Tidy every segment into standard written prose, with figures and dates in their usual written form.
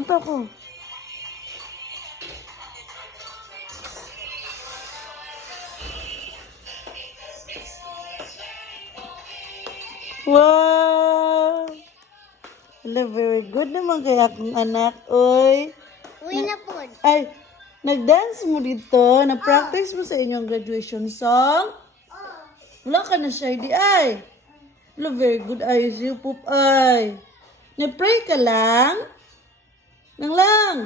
Napa ko. Wow! Hello, very good naman kaya akong anak. Oy. Uwi na po. Ay, nag-dance mo dito. Na-practice mo sa inyong graduation song? Wala ka na siya, di ay. Hello, very good ayos you, poop ay. Na-pray ka lang? Nang lang.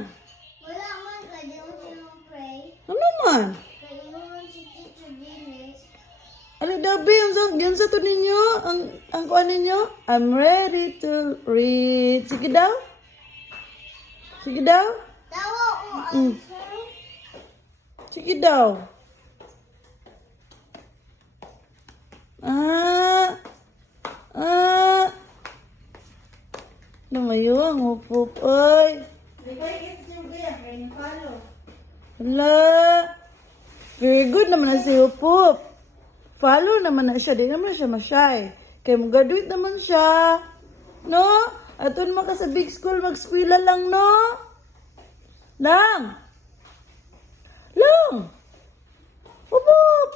Wala man, kaya mo siya pray. Ano naman? Kaya mo man si Tito Dinis. Ano dabi, yun sa to ninyo? Ang kuha ninyo? I'm ready to read. Sige daw. Sige daw. Tawa o answer. Sige daw. Lumayo ang upop, oy. Hala. Very good naman na si upop. Follow naman na siya. Di naman na siya masyay. Kaya mag-graduate naman siya. No? Aton maka sa big school, mag-skwila lang, no? Lang. Lang. Upop.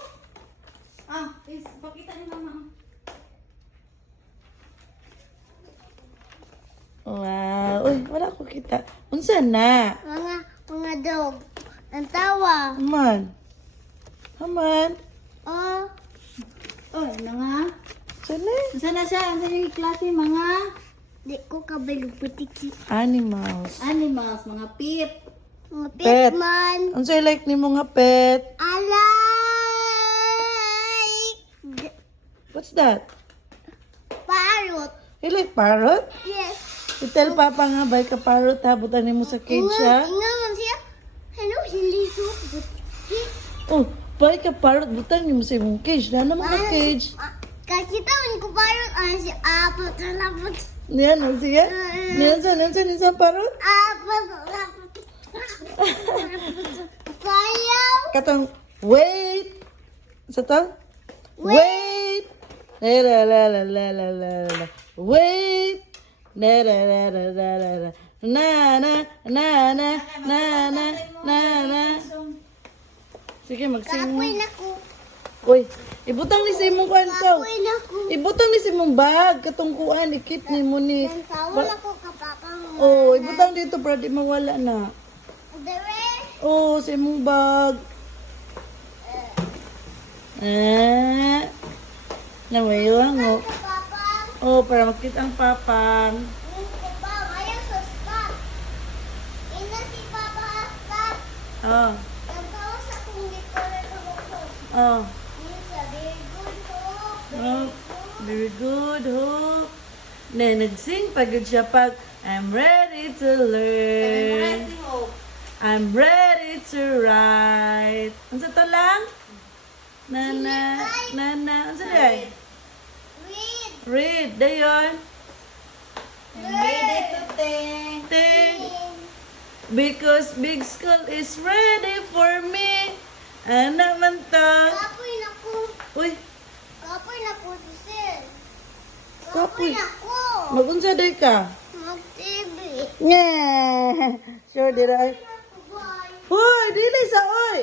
Please, pakita ni mama. Wow. Uy, wala ko kita. Unsa na? Mga dog. Ang tawa. Haman. Haman. Oh. Oh, mga. Sana. Sana siya, ang yung klase mga Di ko kabalong putiki. Animals. animals, mga pit. Mga Pet. pitman. Unsa like ni mga pet? Alay. What's that? Parrot. You like parrot? Yes. Tell Papa nga, bay ka parrot ha. Butan mo sa cage ha. Inga man siya. Hello, Liliso. Oh, bay ka parrot. Butan mo sa imong cage. Na naman ka cage. Kakita man ko parrot. Ano siya? Apat na lapot. Niyan na siya. Niyan sa parrot. Apat na lapot. Sayaw. Katong, wait. Sa to? Wait. La la la la la la la. Wait. La la la la la la la. Na na na na na na na na. Sige, magsing Kapoy mo. na ko. Uy, ibutang ni sa imong kuan ko. Kapoy na ko. Ibutang ni sa imong bag. Katong kuan, ikit ni mo ni. Ang tawa na ko kapapa mo. Oh, ibutang dito para di mawala na. Dere. Oh, sa imong bag. Namayuang oh. Kapapa. Oh, para makita ang papang. Papa, ayaw sa stop. Ina si Papa stop. Oh, Ang tawa sa kong Victoria Kabukos. oh. Isa, very good ho. Oh, very good, Hope. Na nagsing pagod siya pag I'm ready to learn. I'm ready to write. Ano sa to lang? Nana, nana. Ano sa day? Read. Read. Dayon. Ready to think. Think. Because big school is ready for me. Ano naman to? Kapoy na ko. Uy, Kapoy na ko si Sil. Kapoy. Kapoy na ko. magunsa day ka? Mag-TV. Yeah. Sure, did I? Bye. Hoy, dili sa oy.